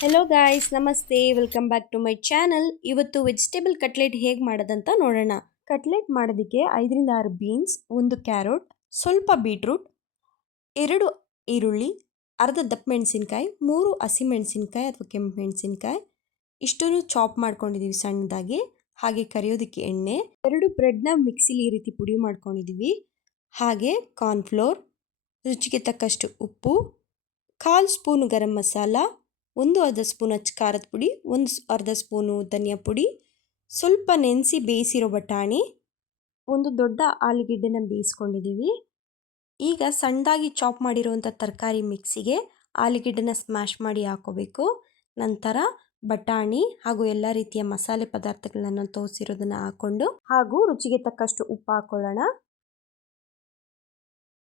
Hello guys, ನಮಸ್ತೆ. Welcome back to my channel. ಇವತ್ತು vegetable cutlet ಹೇಗೆ ಮಾಡೋದಂತ ನೋಡೋಣ. ಕಟ್ಲೆಟ್ ಮಾಡೋದಕ್ಕೆ 5ರಿಂದ 6 ಬೀನ್ಸ್, 1 ಕ್ಯಾರೆಟ್, ಸ್ವಲ್ಪ ಬೀಟ್ರೂಟ್, 2 ಈರುಳ್ಳಿ, ಅರ್ಧ ದಪ್ಪ ಮೆಣಸಿನ್ಕಾಯಿ, 3 ಹಸಿಮೆಣಸಿನ್ಕಾಯಿ ಅಥವಾ ಕೆಂಪು ಮೆಣಸಿನ್ಕಾಯಿ ಇಷ್ಟನ್ನು ಚಾಪ್ ಮಾಡ್ಕೊಂಡಿದ್ದೀವಿ ಸಣ್ಣದಾಗಿ. ಹಾಗೆ ಕರಿಯೋದಕ್ಕೆ ಎಣ್ಣೆ, 2 ಬ್ರೆಡ್ನ ಮಿಕ್ಸಿಲಿ ಈ ರೀತಿ ಪುಡಿ ಮಾಡ್ಕೊಂಡಿದ್ದೀವಿ. ಹಾಗೆ ಕಾರ್ನ್ಫ್ಲೋರ್, ರುಚಿಗೆ ತಕ್ಕಷ್ಟು ಉಪ್ಪು, 1/4 ಸ್ಪೂನು ಗರಂ ಮಸಾಲ, 1/2 ಸ್ಪೂನ್ ಅಚ್ಚ ಖಾರದ ಪುಡಿ, 1/2 ಸ್ಪೂನು ಧನಿಯಾ ಪುಡಿ, ಸ್ವಲ್ಪ ನೆನೆಸಿ ಬೇಯಿಸಿರೋ ಬಟಾಣಿ, ಒಂದು ದೊಡ್ಡ ಆಲೂಗೆಡ್ಡೆನ ಬೇಯಿಸ್ಕೊಂಡಿದ್ದೀವಿ. ಈಗ ಸಣ್ಣದಾಗಿ ಚಾಪ್ ಮಾಡಿರುವಂಥ ತರಕಾರಿ ಮಿಕ್ಸಿಗೆ ಆಲೂಗೆಡ್ಡೆನ ಸ್ಮ್ಯಾಶ್ ಮಾಡಿ ಹಾಕೋಬೇಕು. ನಂತರ ಬಟಾಣಿ ಹಾಗೂ ಎಲ್ಲ ರೀತಿಯ ಮಸಾಲೆ ಪದಾರ್ಥಗಳನ್ನು ತೋರಿಸಿರೋದನ್ನು ಹಾಕ್ಕೊಂಡು ಹಾಗೂ ರುಚಿಗೆ ತಕ್ಕಷ್ಟು ಉಪ್ಪು ಹಾಕೊಳ್ಳೋಣ.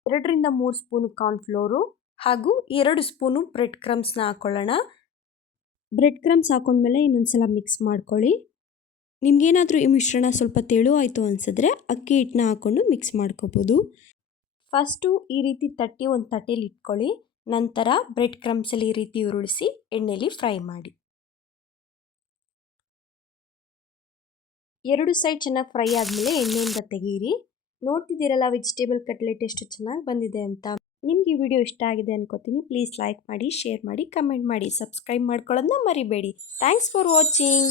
2ರಿಂದ 3 ಸ್ಪೂನು ಕಾರ್ನ್ಫ್ಲೋರು ಹಾಗೂ 2 ಸ್ಪೂನು ಬ್ರೆಡ್ ಕ್ರಮ್ಸ್ನ ಹಾಕೊಳ್ಳೋಣ. ಬ್ರೆಡ್ ಕ್ರಮ್ಸ್ ಹಾಕೊಂಡ್ಮೇಲೆ ಇನ್ನೊಂದ್ಸಲ ಮಿಕ್ಸ್ ಮಾಡ್ಕೊಳ್ಳಿ. ನಿಮ್ಗೇನಾದರೂ ಈ ಮಿಶ್ರಣ ಸ್ವಲ್ಪ ತೆಳು ಆಯಿತು ಅನಿಸಿದ್ರೆ ಅಕ್ಕಿ ಹಿಟ್ಟನ್ನ ಹಾಕ್ಕೊಂಡು ಮಿಕ್ಸ್ ಮಾಡ್ಕೋಬೋದು. ಫಸ್ಟು ಈ ರೀತಿ ತಟ್ಟಿ ಒಂದು ತಟ್ಟೆಲಿ ಇಟ್ಕೊಳ್ಳಿ. ನಂತರ ಬ್ರೆಡ್ ಕ್ರಮ್ಸಲ್ಲಿ ಈ ರೀತಿ ಉರುಳಿಸಿ ಎಣ್ಣೆಲಿ ಫ್ರೈ ಮಾಡಿ. 2 ಸೈಡ್ ಚೆನ್ನಾಗಿ ಫ್ರೈ ಆದಮೇಲೆ ಎಣ್ಣೆಯಿಂದ ತೆಗೀರಿ. ನೋಡ್ತಿದ್ದೀರಲ್ಲ ವೆಜಿಟೇಬಲ್ ಕಟ್ಲೆಟ್ ಎಷ್ಟು ಚೆನ್ನಾಗಿ ಬಂದಿದೆ ಅಂತ. ನಿಮ್ಗೆ ಈ ವಿಡಿಯೋ ಇಷ್ಟ ಆಗಿದೆ ಅನ್ಕೋತೀನಿ. ಪ್ಲೀಸ್ ಲೈಕ್ ಮಾಡಿ, ಶೇರ್ ಮಾಡಿ, ಕಮೆಂಟ್ ಮಾಡಿ, ಸಬ್ಸ್ಕ್ರೈಬ್ ಮಾಡ್ಕೊಳ್ಳೋದನ್ನ ಮರಿಬೇಡಿ. Thanks for watching.